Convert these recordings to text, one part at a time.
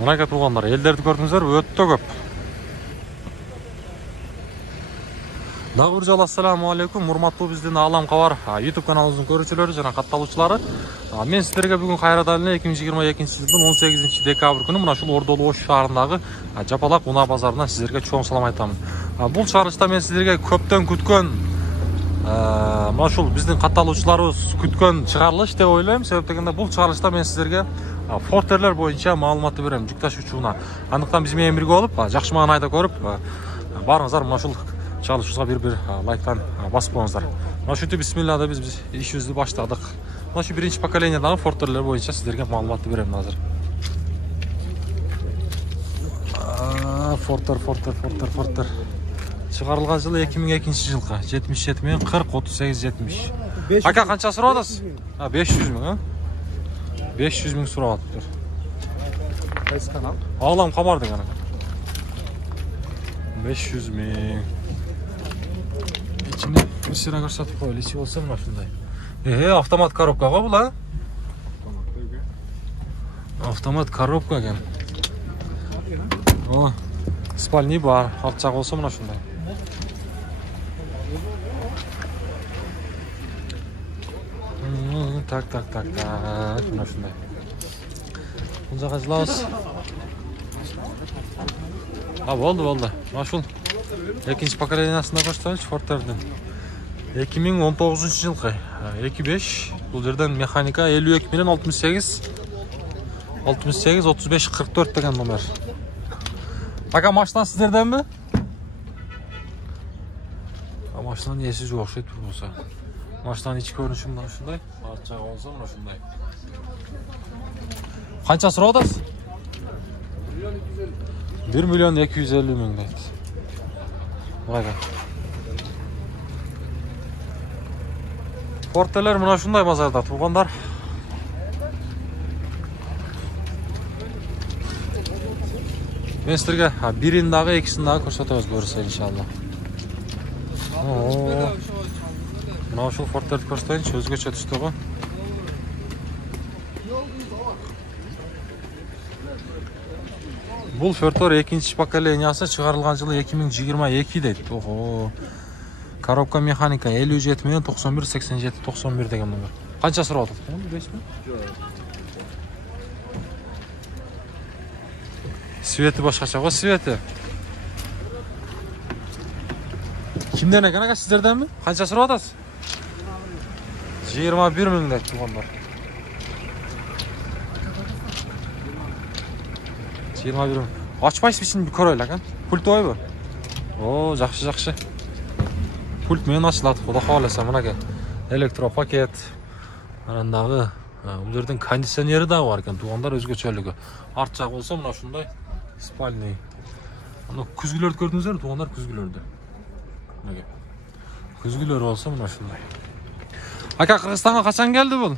Мынакей туғандар, елдерді көрдіңіздер, өтті көп. Дағы бір жол ассаламу алейкум, урматтуу биздин Алам Кабар YouTube каналыбыздын көрүүчүлөрү жана катталуучулары. Мен сиздерге бүгүн кайрадан эле 2022 жылдын 18 декабрь күнү мына ушул Ордолуу Ош шаарындагы Жапалак унаа базарынан сиздерге чоң салам айтамын. Бул чыгарылышта мен сиздерге көптөн күткөн мына ушул биздин катталуучуларыбыз күткөн чыгарылыш деп ойлойм. Себеп дегенде бул чыгарылышта мен сиздерге фортерлер боюнча маалыматты берем жүк ташуучуна. Андыктан биз менен бирге болуп, жакшы маанайда көрүп, барыңыздар мына ушул чыгарылышыбызга бир лайктан басып коюңуздар. Мына ушинтип бисмиллада биз ишибизди баштадык. Мына ушу биринчи поколениядагы фортерлер боюнча сиздерге маалыматты берем азыр. Фортер. Чыгарылган жылы 2002 жылга 77 мен 40 38 70. Ака канча сурап атасыз? 500 миң, 500 миң сурап атыптыр. Кайсы канал? Алам Кабар деген. 500 миң. İçinde ısıra көрсөтүп коелу, içi болсо мына ушундай. Автомат коробка го бул, а? Автомат коробка экен. О, спальный бар, алт жагы болсо мына ушундай. Так, мына ушундай. Бул жака жылабыз. Болду. Мына ушул экинчи поколениясында көрсөтөлчү фортердин. 2019 жылкы 25. Бул жерден механика 52 менен 68 35 44 деген номер. Ака машина сиздерденби? Машинанын эси жок окшойт болсо. Машинанын ички көрүнүшү мына ушундай. Арт жагы болсо мына ушундай. Канча сурап атасыз? 1 миллион 250 миң дейт. Фортелер мына ушундай базарда туугандар. Мен сиздерге бирин дагы, экисин дагы көрсөтөбүз буюрса иншалла. Мына ушул фортерди көрсөтөйүнчү, өзгөчө түстөгү. Бул фортер экинчи поколениясы чыгарылган жылы 2022 дейт. Ого. Коробка механика 57 менен 91 87 91 деген номер. Канча сурап атат? 5 миң? Свети башкача го, свети. Кимден экен ага, сиздерденби? Канча сурап атасыз? 21 миң дейт туугандар. 21 миң. Ачпайсыз ичин bir көрөлү акан. Пульт ойбу? О, жакшы. Пульт менен ачылат, Кудай кааласа мынакей. Электропакет. Анандагы бул жерден кондиционери да бар экен, туугандар өзгөчөлүгү. Арт жагы болсо мына ушундай спальный. Аны күзгүлөрдү көрдүңүздөр, туугандар, күзгүлөрдү. Мынакей. Күзгүлөр болсо мына ушундай. Ака, Кыргызстанга качан келди бул?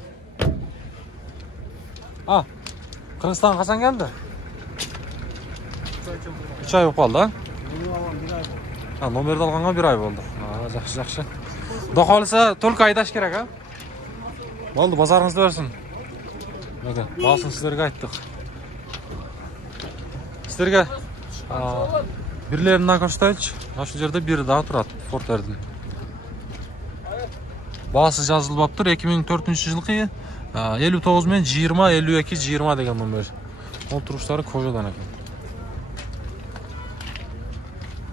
Кыргызстанга качан келди? 3 ай болуп калды, а? Номерди алганга 1 ай болду. Жакшы. Кудай кааласа только айдаш керек, а? Болду, базарыңызды берсин. Мынакей, баасын сиздерге айттык. Сиздерге бирлеринен көрсөтөйүнчү. Ушул жерде бири дагы турат, фортердин. Баасы жазылбаптыр, 2004 жылкы 59 менен 20 52 20 деген номер. Отуруштары кожадан экен.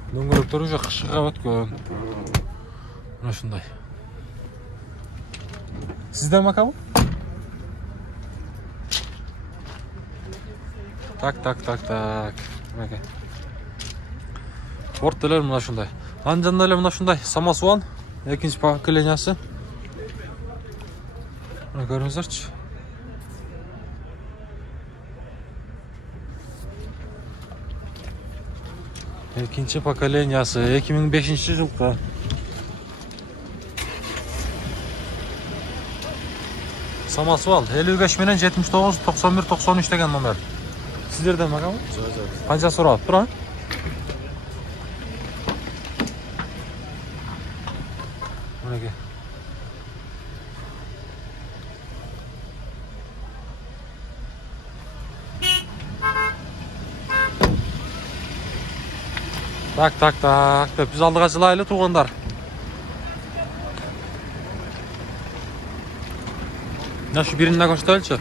Дөңгөлөктөрү уже кышыга өткөн. Мына ушундай. Сизден мака бул? Так. Мынакей. Фортелер мына ушундай. Андан эле мына ушундай самосвал, экинчи поколениясы. Мына көрүңүздөрчү. Экинчи поколениясы 2005 жылкы. Самосвал 55 менен 79 91 93 деген номер. Сиздерден макамы? Жок. Канча сурап тура? Мынакей. Tak. Biz aldık acılaylı tuğanlar. Ne şu birinin ne koştu ölçü?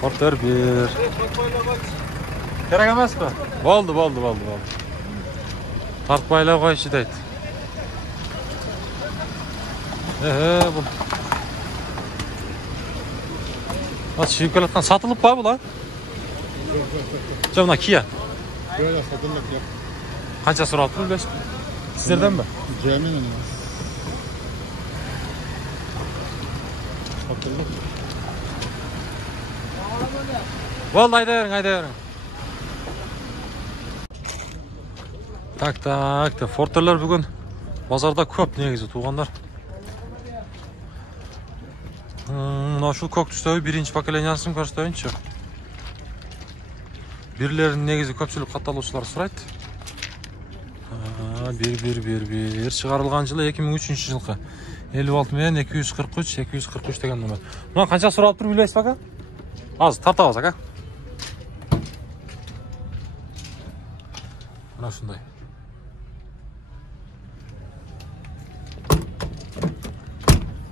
Porter bir. Gerek emez mi? Oldu. Tartmayla koy işi deydi. Bu. Nasıl şirketten satılıp var bu lan? Canına Kia. Böyle satılık yap. Kaça sonra altın biliyorsun? Sizlerden mi? Cem'in ya. Satılık. Vallahi haydi verin. Tak. Forterler bugün pazarda köp negizi tuğanlar. Şu koktüstöy birinci pakelen yansın kostoyunçu. Birilerinin negizi köpçülük katalogçular suraydı. Bir çıkarılgan жылы 2003 жылғы 56 мен 243 деген номер. Мына қанша сұрап тұр білесіз бака? Az тарта алсақ, а? Мына шундай.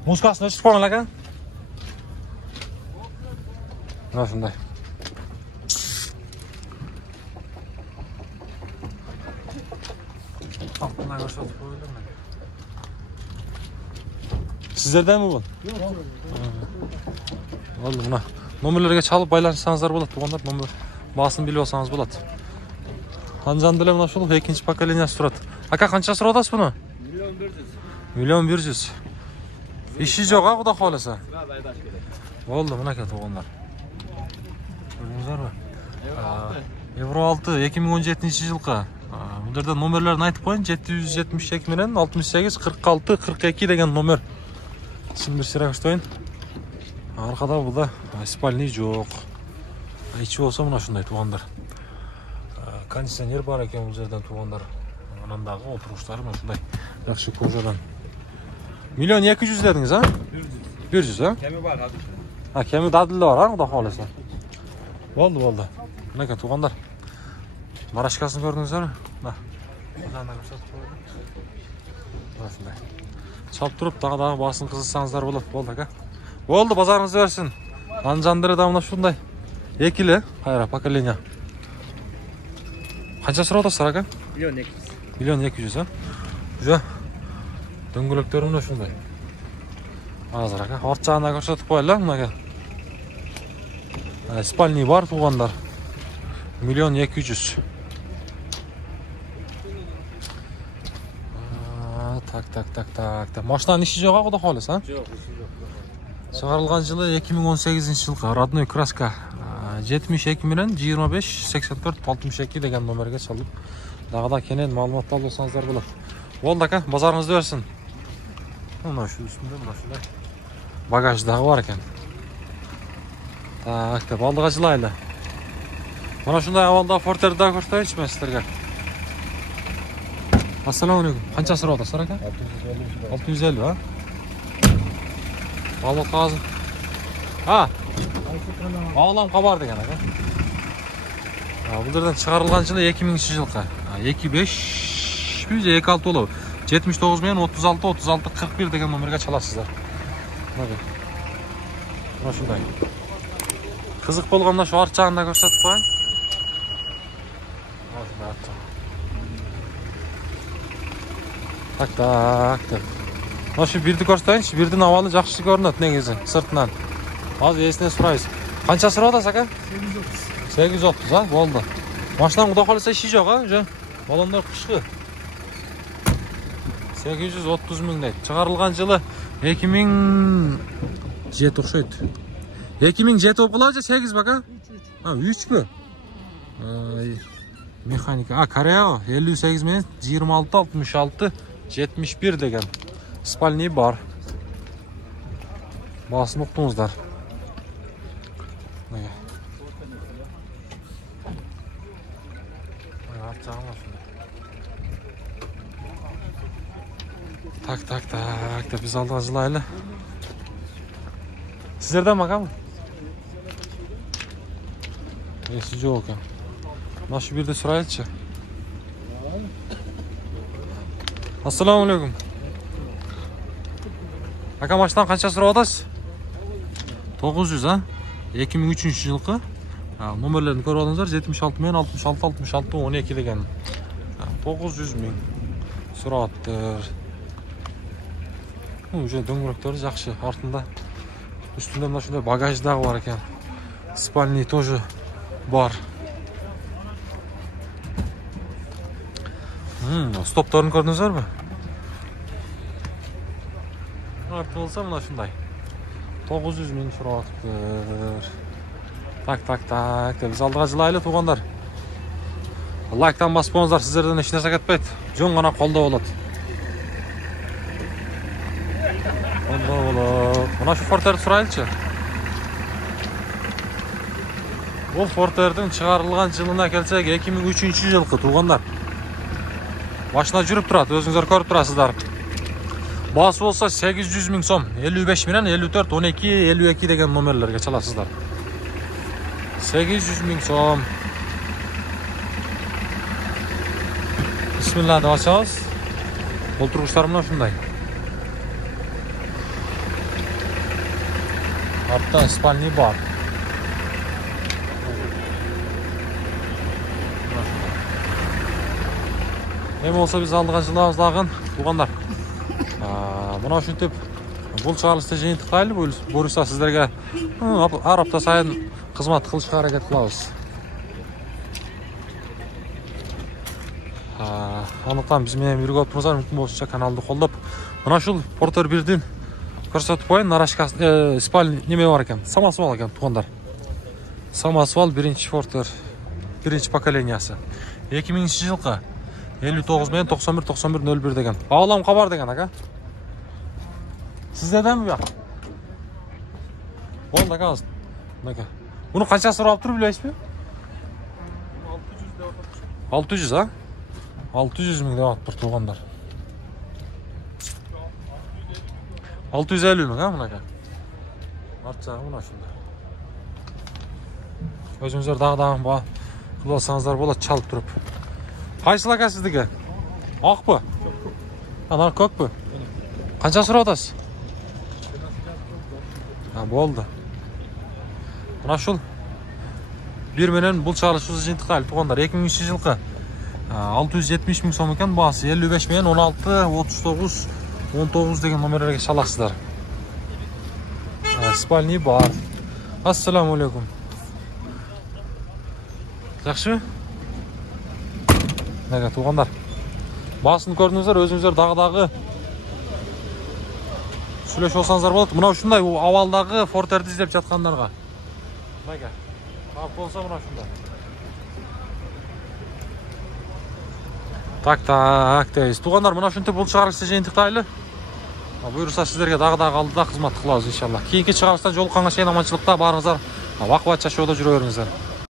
Музыкасын өшіп қойған ака? Мына шундай. Sizlerden mi bu? Yok. Oldu buna. Номерлерге çalıp байланышсаңыздар болады. Туғандар номер басын біліп алсаңыз болады. Анжандылы мына ушул экинчи поколениясы турат. Ака канча сурап атасыз буну? 1.100. Иши жок, а Кудай кааласа. Болду, мынакей туғандар. Көрдүңүздарбы? Евро 6 2017 жылкы. Бул жерде номерлерин айтып коеюн. 772 менен 68 46 42 деген номер. Şimdi sıra koştayın. Arkada burada spalni yok. İçi olsa buna şunday tuğanlar. Kondisyoner var eken bu yerden tuğanlar. Anandağı oturuşları mı şunday. Yakşı kocadan. 1.200.000 dediniz ha? 100 ha? Kemi var hadi. Ha kemi dadilli var ha? O da kalırsa. Oldu. Ne kadar tuğanlar. Maraşkasını gördünüz mü? Da. Şunday. Çalıp durup daha basın kızılsanızlar болады. Болды aka. Oldu pazarınızı versin. Anjandırı da mına şunday. Ekili. Hayra поколения. Қанша сұрап отырсыздар aka? 1.200.000 ha? Güzel. Döngülökleri mına şunday. Azır aka. Ort жағына көрсетіп қойылар мына. Спальный бар туғандар. 1.200.000. Так. Машинаның іші жоқ, Құдай қаласа? Жоқ, іші жоқ. Шығарылған жылы 2018 жылғы. Родной краска 72 менен 25 84 62 деген номерге салып, дағыда кенен маалымат алып алсаңыздар болады. Болды ака, базарыңызды берсін. Мына шу үстінде мына шундай. Багаждағы бар екен. Так, алдыға жылайлы. Мына шундай авалда фортерді көрсетейінші мен сіздерге. Ассаламалейкум. Қанша сұрап отырсыздар ака? 650, а? Балық қазы. Бағлам қабар деген ака. Бұл жерден шығарылған жылы 2000 жылғы. 25 26 олау. 79 мен 36 41 деген номерге çalасыздар. Мына шундай. Қызық болғанда шу арт жағында көрсетіп қойын. Так. Шу бірді көрсетейінші. Бірдің авалы жақшы көрінеді негізі сыртынан. Az есіне сұрайыз. Қанша сұрап атасыз ака? 830, а? Болды. Машинаның Құдай қаласа іші жоқ, а? Балондар қышқы. 830 мың дейді. Шығарылған жылы 2007 ұқшайды. 2007 оқылау же 8 бака? 3 бі? Механика. Корея 58 мен 26 66 71 деген. Спальный бар. Басын ұқтыңыздар. Так. Biz aldığın жылайлы. Sizlerden bakalım. Esi жоқ екен. Нашу бірді сұрайықшы. Assalomu alaykum. Aka mashinadan qancha so'rab olasiz? 900 ha? 2003-yilqi. Nomerlerini ko'rib oldingizlar. 76 men 66 66 12 degan. 900 ming so'rayaptir. Уже do'ngraklar yaxshi. Ortida ustida mana shunday bagajlar bor ekan. Spalniy тоже bor. Stoplarni ko'rdingizlarmi? Ortda bo'lsa mana shunday. 900 ming so'rayaptir. Tak. Biz aldığa jilayli tuğanlar. Like'dan basıp qo'yingizlar, sizlerden hech narsa ketmaydi. Jon gana qo'lda bo'ladi. Mana shu Forterni so'raylikchi. Bu Forterning chiqarilgan yilına kelsak 2003-yilqi tuğanlar. Mashina yurib turadi, o'zingizlar ko'rib turasizlar. Bası olsa 800 ming so'm, 55 bilan 54 12 52 degan nomerlarga chalasizlar. 800 ming so'm. Bismillah deb ochamiz. O'ltirg'uchlar mana shunday. Ortda spalniy bor. Nima bo'lsa biz aldigan jilamizlarni tuğanlar. Buna shunday bul chiqarishda jeyintiqlayli bo'lsa sizlarga har hafta sayin xizmat qilishga harakat qilamiz. Aniqdan biz men yurib o'tiribmizlar, mumkin bo'lsa kanalni qo'llab mana shu Porter 1dan ko'rsatib qo'ying. Narashkasi spal nima bor ekan? Samasval ekan tuğanlar. Samasval 1-Porter 1-pokoleniyasi. 2000-yilqi 59 men 91 91 01 degan. Bağlam xabar degan aka. Sizlerden mi bu? Oldu aka. Aka. Bunu qancha so'rab turib bilasizmi? 600 ha? 600 ming deb atib turganlar. 650 ming ha bunaqa. Artsa buna shunda. O'zingizlar dag'dan bor. Qilsanızlar bo'ladi chalib turib. Qaysi aka sizniki? Oqmi? Ana ko'kmi? Qancha so'rab olasiz? Bo'ldi. Mana shu bir menen bul çalışışı jintiqal tuğanlar 2003-yilqi 670 ming so'm ekan. Bası 55 men 16 39 19 degan nomerlarga chalasizlar. Spalniy bor. Assalomu alaykum. Yaxshimi? Nega tuğanlar? Basını ko'rdingizlar, o'zingizlar dag'dag'i Süleş olsanızlar bo'ladi. Mana shunday u avvaldagi Forterni izlab жатқанlarga. Nega? Haq bo'lsa mana shunday. Tak deysiz. Tuğanlar mana shunday bul chiqarishda jeyintiqlayli. Buyursa sizlarga dag'dag'i oldida xizmat qilamiz inshaalloh. Keyingi chiqarishdan yo'liqqanga amanchilikda baringizlar. Vaqt-vaqt showda yuraveringizlar.